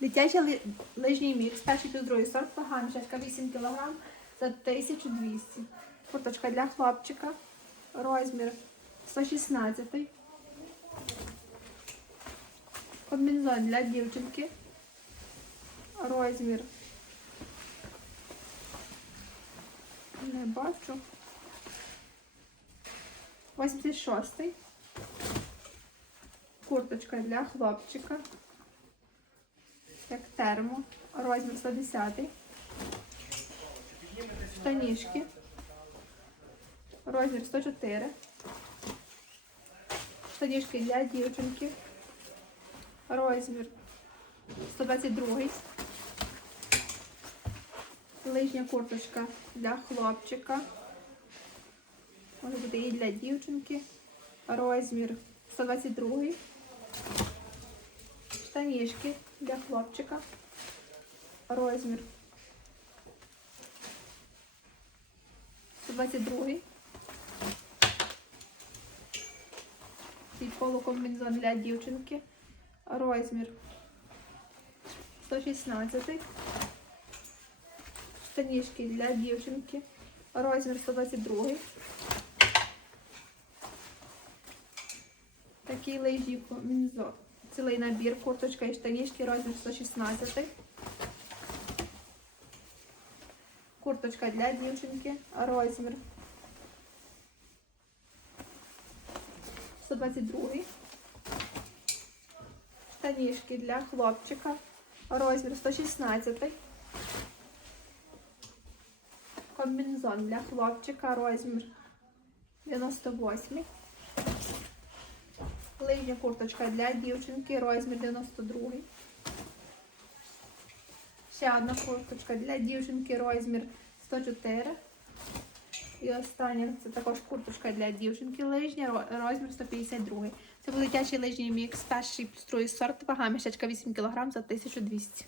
Дитячий ли- лижній мікс, перший плюс другий сорт, мішечка 8 кг за 1200. Курточка для хлопчика, розмір 116. Комбінзон для дівчинки, розмір. Не бачу. 86. Курточка для хлопчика. Термо. Розмір 110. Штанішки. Розмір 104. Штанішки для дівчинки. Розмір 122. Лижня курточка для хлопчика. Може бути і для дівчинки. Розмір 122. Штанішки для хлопчика. Розмір 122. І полукомбінзон для дівчинки. Розмір 116. Штанішки для дівчинки. Розмір 122. Такий лижній комбінзон. Цілий набір, курточка і штанішки, розмір 116. Курточка для дівчинки, розмір 122. Штанішки для хлопчика, розмір 116. Комбінзон для хлопчика, розмір 98. Лижня курточка для дівчинки, розмір 92. Ще одна курточка для дівчинки, розмір 104. І остання це також курточка для дівчинки лижня, розмір 152. Це були дитячий лижній мікс, перший струї сорт, вага мішечка 8 кг за 1200.